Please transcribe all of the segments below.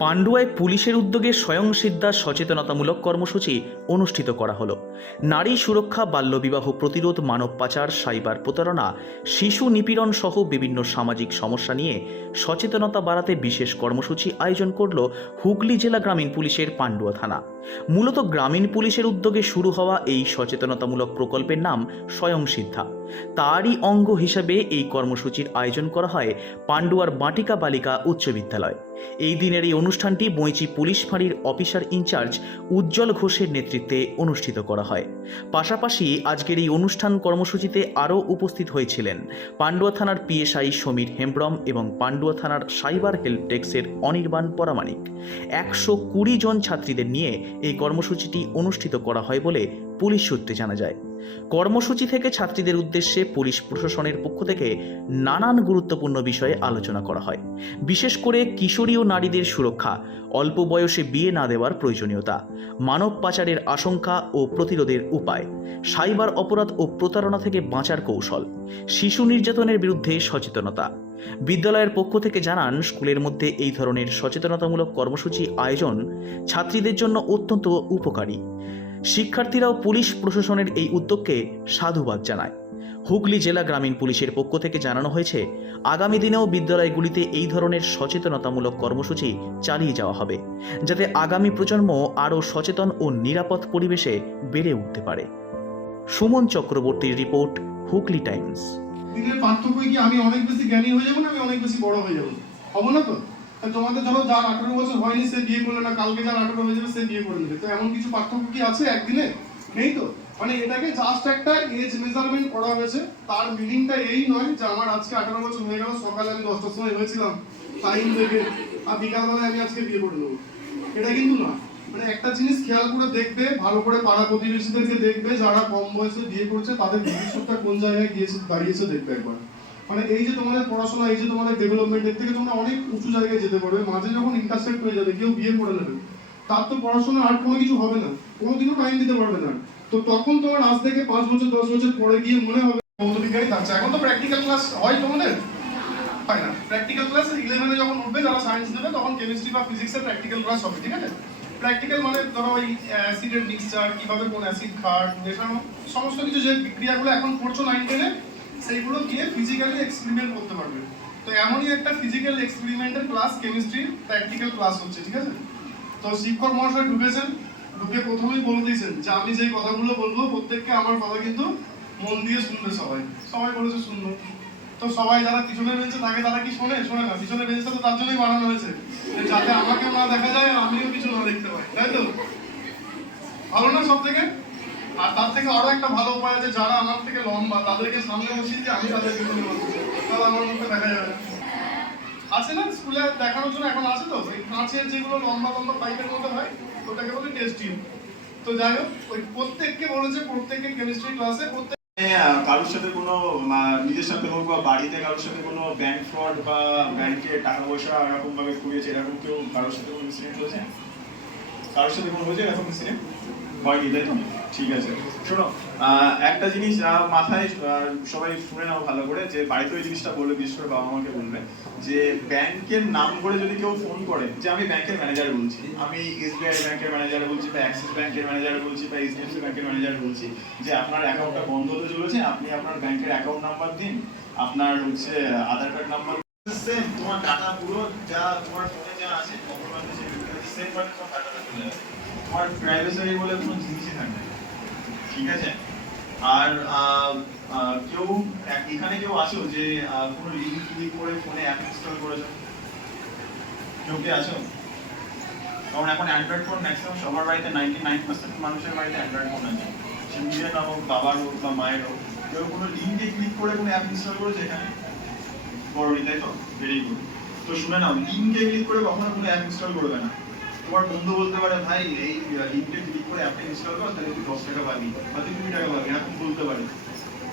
পান্ডুয়ায় পুলিশের উদ্যোগে স্বয়ংসিদ্ধা সচেতনতামূলক কর্মসূচি অনুষ্ঠিত করা হলো। নারী সুরক্ষা, বাল্যবিবাহ প্রতিরোধ, মানব পাচার, সাইবার প্রতারণা, শিশু নিপীড়ন সহ বিভিন্ন সামাজিক সমস্যা নিয়ে সচেতনতা বাড়াতে বিশেষ কর্মসূচি আয়োজন করল হুগলি জেলা গ্রামীণ পুলিশের পান্ডুয়া থানা। মূলত গ্রামীণ পুলিশের উদ্যোগে শুরু হওয়া এই সচেতনতামূলক প্রকল্পের নাম স্বয়ংসিদ্ধা। তারই অঙ্গ হিসাবে এই কর্মসূচির আয়োজন করা হয় পান্ডুয়ার বাটিকা বালিকা উচ্চ বিদ্যালয়। এই দিনের এই অনুষ্ঠানটি বৈঁচি পুলিশ ফাঁড়ির অফিসার ইনচার্জ উজ্জ্বল ঘোষের নেতৃত্বে অনুষ্ঠিত করা হয়। পাশাপাশি আজকের এই অনুষ্ঠান কর্মসূচিতে আরও উপস্থিত হয়েছিলেন পান্ডুয়া থানার পিএসআই সমীর হেমব্রম এবং পান্ডুয়া থানার সাইবার হেল্প ডেস্কের অনির্বাণ পরামানিক। 120 জন ছাত্রীদের নিয়ে এই কর্মসূচিটি অনুষ্ঠিত করা হয় বলে পুলিশ সূত্রে জানা যায়। কর্মসূচি থেকে ছাত্রীদের উদ্দেশ্যে পুলিশ প্রশাসনের পক্ষ থেকে নানান গুরুত্বপূর্ণ বিষয়ে আলোচনা করা হয়। বিশেষ করে কিশোরী ও নারীদের সুরক্ষা, অল্প বয়সে বিয়ে না দেওয়ার প্রয়োজনীয়তা, মানব পাচারের আশঙ্কা ও প্রতিরোধের উপায়, সাইবার অপরাধ ও প্রতারণা থেকে বাঁচার কৌশল, শিশু নির্যাতনের বিরুদ্ধে সচেতনতা। বিদ্যালয়ের পক্ষ থেকে জানান, স্কুলের মধ্যে এই ধরনের সচেতনতামূলক কর্মসূচি আয়োজন ছাত্রীদের জন্য অত্যন্ত উপকারী। শিক্ষার্থীরাও পুলিশ প্রশাসনের এই উদ্যোগকে সাধুবাদ জানায়। হুগলি জেলা গ্রামীণ পুলিশের পক্ষ থেকে জানানো হয়েছে, আগামী দিনেও বিদ্যালয়গুলিতে এই ধরনের সচেতনতামূলক কর্মসূচি চালিয়ে যাওয়া হবে, যাতে আগামী প্রজন্ম আরও সচেতন ও নিরাপদ পরিবেশে বেড়ে উঠতে পারে। সুমন চক্রবর্তীর রিপোর্ট, হুগলি টাইমস। দিনের পার্থক্য কি আমি অনেক বেশি জ্ঞানী হয়ে যাবো না আমি অনেক বেশি বড় হয়ে যাবো? হবো না তো। তোমাদের ধরো যার 18 বছর হয়নি সে বিয়ে করলে না, কালকে যার 18 হয়ে যাবে সে বিয়ে করে নেবে। তো এমন কিছু পার্থক্য কি আছে একদিনে? নেই তো। মানে এটাকে জাস্ট একটা এজ মেজারমেন্ট করা হয়েছে। তার মিনিংটা এই নয় যে আমার আজকে 18 বছর হয়ে গেল, সকালে আমি 10টার সময় হয়েছিলাম টাইম দেখে, আর বিকালবেলায় আমি আজকে বিয়ে করে নেবো, এটা কিন্তু না। মানে একটা জিনিস খেয়াল করে দেখবে, ভালো করে পাড়া প্রতিবেশীদেরকে দেখবে, যারা কম বয়সে বিয়ে করছে তাদের ভবিষ্যৎটা কোন জায়গায় গিয়েছে দাঁড়িয়েছে দেখবে একবার। মানে এই যে তোমাদের পড়াশোনা, এই যে তোমাদের ডেভেলপমেন্ট, এর থেকে তোমরা অনেক উঁচু জায়গায় যেতে পারবে। মাঝে যখন ইন্টারসেক্ট হয়ে যাবে, কেউ বিয়ে করে নেবে, তার তো পড়াশোনা আর কোনো কিছু হবে না, কোনোদিনও টাইম দিতে পারবে না। তো তখন তোমার আজ থেকে 5 বছর 10 বছর পরে গিয়ে মনে হবে ভৌতবিজ্ঞানী থাকছে। এখন তো প্র্যাকটিক্যাল ক্লাস হয় তোমাদের, হয় না? প্র্যাকটিক্যাল ক্লাস 11-এ যখন উঠবে, যারা সায়েন্স নেবে, তখন কেমিস্ট্রি বা ফিজিক্সের প্র্যাকটিক্যাল ক্লাস হবে, ঠিক আছে? প্র্যাকটিক্যাল মানে ধরো ওই অ্যাসিডের মিক্সচার, কিভাবে কোন অ্যাসিড খাট মেশানো, সমস্ত কিছু যে বিক্রিয়াগুলো এখন করছো 9-10-এ, সেইগুলো গিয়ে ফিজিক্যালি এক্সপেরিমেন্ট করতে পারবে। তো এমনই একটা ফিজিক্যাল এক্সপেরিমেন্টের ক্লাস কেমিস্ট্রির প্র্যাকটিক্যাল ক্লাস হচ্ছে, ঠিক আছে? তো শিক্ষক মহাশয় ঢুকেছেন, ঢুকে প্রথমেই বলে দিয়েছেন যে আমি যেই কথাগুলো বলবো প্রত্যেককে আমার কথা কিন্তু মন দিয়ে শুনবে। সবাই সবাই বলেছে শুনবো। তো সবাই যারা পিছনের বেঞ্চে থাকে তারা কি শোনে? শোনে না। পিছনের বেঞ্চটা তো তার জন্যই বানানো হয়েছে, যাতে আমাকে না দেখা যায় আর আমিও কিছু না দেখতে পাই, তাই তো? ভালো না সব থেকে? আর তার থেকে আরো একটা ভালো উপায় আছে, যারা আমার থেকে লম্বা তাদেরকে সামনে বসিয়ে দিয়ে আমি তাদের পিছনে বসছি, তাহলে আমার মুখে দেখা যাবে। আছে না স্কুলে দেখানোর জন্য? এখন আছে তো ওই কাঁচের যেগুলো লম্বা লম্বা পাইপের মতো হয়, ওটাকে বলে টেস্ট টিউব। তো যাই হোক, ওই প্রত্যেককে বলেছে, প্রত্যেককে কেমিস্ট্রি ক্লাসে কারোর সাথে কোনো নিজের সাথে হোক বা বাড়িতে কারোর সাথে কোনো ব্যাংক ফ্রড বা ব্যাংকে টাকা পয়সা এরকম ভাবে কুড়িয়েছে, এরকম কেউ কারোর সাথে কোনো ইনসিডেন্ট হয়েছে? কারোর সাথে কোনো হয়েছে এরকম ইনসিডেন্ট? হয়নি, তাই তো? ঠিক আছে, শোনো, একটা জিনিস মাথায় সবাই শুনে নাও ভালো করে, যে বাড়িতে ওই জিনিসটা বলবে, বিশেষ করে বাবা মাকে বলবে, যে ব্যাংকের নাম করে যদি কেউ ফোন করে, যে আমি ব্যাংকের ম্যানেজার বলছি, আমি এসবিআই ব্যাংকের ম্যানেজার বলছি, বা অ্যাক্সিস ব্যাংকের ম্যানেজার বলছি, বা এইচডিএফসি ব্যাংকের ম্যানেজার বলছি, যে আপনার অ্যাকাউন্টটা বন্ধ হতে চলেছে, আপনি আপনার ব্যাংকের অ্যাকাউন্ট নাম্বার দিন, আপনার হচ্ছে আধার কার্ড নাম্বার, সেম তোমার ডাটা পুরো যা তোমার ফোনে যা আছে সেম ভাবে তোমার ডাটাটা চলে যাবে। তোমার প্রাইভেসি বলে কোনো জিনিসই থাকবে না, ঠিক আছে? আর কেউ এখানে কেউ আছো যে কোনো লিঙ্ক ক্লিক করে ফোনে অ্যাপ ইনস্টল করেছো? কেউ কি আছো? কারণ এখন অ্যান্ড্রয়েড ফোন ম্যাক্সিমাম সবার বাড়িতে, 99% মানুষের বাড়িতে অ্যান্ড্রয়েড ফোন আছে। সে নিজের না হোক, বাবার হোক বা মায়ের হোক, কেউ কোনো লিঙ্কে ক্লিক করে কোনো অ্যাপ ইনস্টল করেছে এখানে? করোনি, তাই তো? Very good. তো শুনে নাও, লিঙ্কে ক্লিক করে কখনো কোনো অ্যাপ ইনস্টল করবে না। তোমার বন্ধু বলতে পারে, ভাই এই লিঙ্কে ক্লিক করে অ্যাপটা ইনস্টল কর, তাহলে তুই 10 টাকা পাবি বা তুই 20 টাকা পাবি, এরকম বলতে পারে।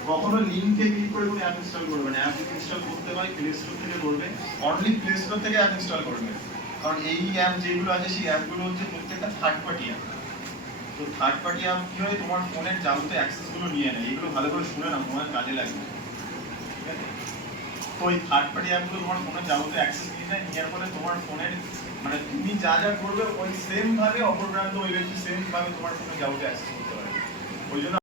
কখনো লিঙ্কে ক্লিক করে কোনো অ্যাপ ইনস্টল করবে না। অ্যাপ ইনস্টল করতে হয় প্লে স্টোর থেকে করবে, অনলি প্লে স্টোর থেকে অ্যাপ ইনস্টল করবে। কারণ এই অ্যাপ যেগুলো আছে সেই অ্যাপগুলো হচ্ছে প্রত্যেকটা থার্ড পার্টি অ্যাপ। তো থার্ড পার্টি অ্যাপ কি হয়, তোমার ফোনের যাবতীয় অ্যাক্সেসগুলো নিয়ে নেয়। এগুলো ভালো করে শুনে নাও, তোমার কাজে লাগবে, ঠিক আছে? তো এই থার্ড পার্টি অ্যাপগুলো তোমার ফোনের যাবতীয় অ্যাক্সেস নিয়ে নেয়, নেওয়ার ফলে তোমার ফোনের মানে তুমি যা যা করবে ওই সেম ভাবে অপর প্রান্ত ওই ব্যক্তি সেম ভাবে তোমার ফোনে যাবতীয় অ্যাক্সেস করতে পারে। ওই জন্য